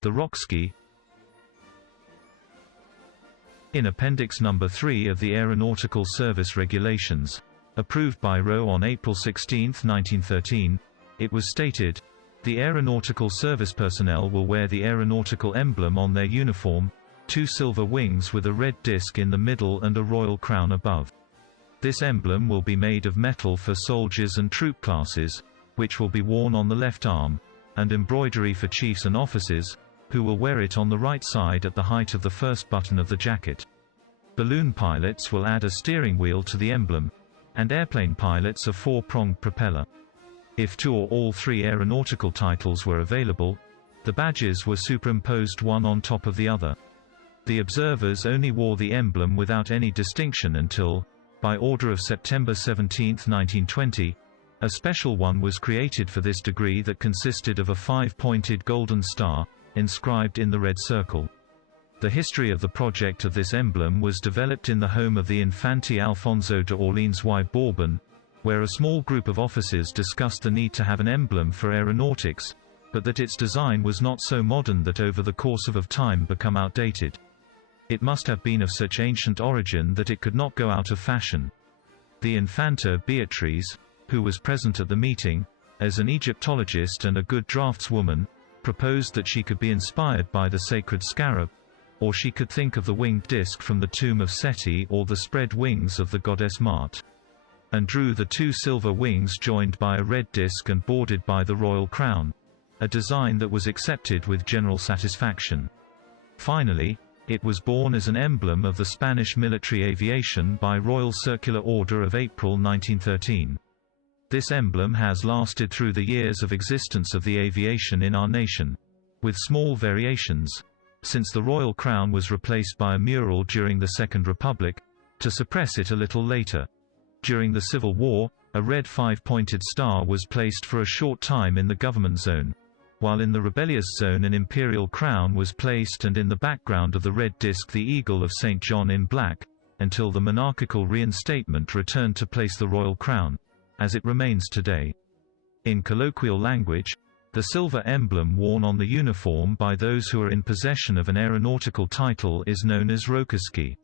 The Rokiski. In Appendix No. 3 of the Aeronautical Service Regulations, approved by RO on April 16, 1913, it was stated, "The aeronautical service personnel will wear the aeronautical emblem on their uniform, 2 silver wings with a red disc in the middle and a royal crown above. This emblem will be made of metal for soldiers and troop classes, which will be worn on the left arm, and embroidery for chiefs and officers, who will wear it on the right side at the height of the first button of the jacket. Balloon pilots will add a steering wheel to the emblem, and airplane pilots a 4-pronged propeller. If 2 or all 3 aeronautical titles were available, the badges were superimposed one on top of the other. The observers only wore the emblem without any distinction until, by order of September 17, 1920, a special one was created for this degree that consisted of a 5-pointed golden star, inscribed in the red circle. The history of the project of this emblem was developed in the home of the Infante Alfonso de Orleans y Bourbon, where a small group of officers discussed the need to have an emblem for aeronautics, but that its design was not so modern that over the course of time become outdated. It must have been of such ancient origin that it could not go out of fashion. The Infanta Beatriz, who was present at the meeting, as an Egyptologist and a good draftswoman, proposed that she could be inspired by the sacred scarab, or she could think of the winged disc from the tomb of Seti or the spread wings of the goddess Mart, and drew the 2 silver wings joined by a red disc and bordered by the royal crown, a design that was accepted with general satisfaction. Finally, it was born as an emblem of the Spanish military aviation by Royal Circular Order of April 1913. This emblem has lasted through the years of existence of the aviation in our nation, with small variations, since the royal crown was replaced by a mural during the Second Republic, to suppress it a little later. During the Civil War, a red 5-pointed star was placed for a short time in the government zone, while in the rebellious zone an imperial crown was placed and in the background of the red disc the eagle of St. John in black, until the monarchical reinstatement returned to place the royal crown, as it remains today. In colloquial language, the silver emblem worn on the uniform by those who are in possession of an aeronautical title is known as Rokiski.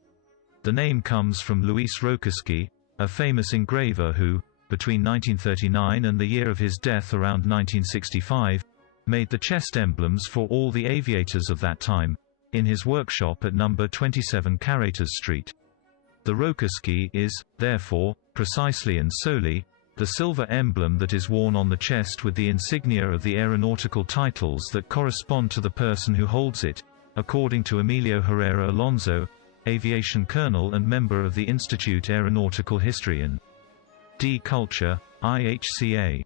The name comes from Luis Rokiski, a famous engraver who, between 1939 and the year of his death around 1965, made the chest emblems for all the aviators of that time, in his workshop at number 27 Carretas Street. The Rokiski is, therefore, precisely and solely, the silver emblem that is worn on the chest with the insignia of the aeronautical titles that correspond to the person who holds it, according to Emilio Herrera Alonso, aviation colonel and member of the Institute Aeronautical History and D. Culture, IHCA.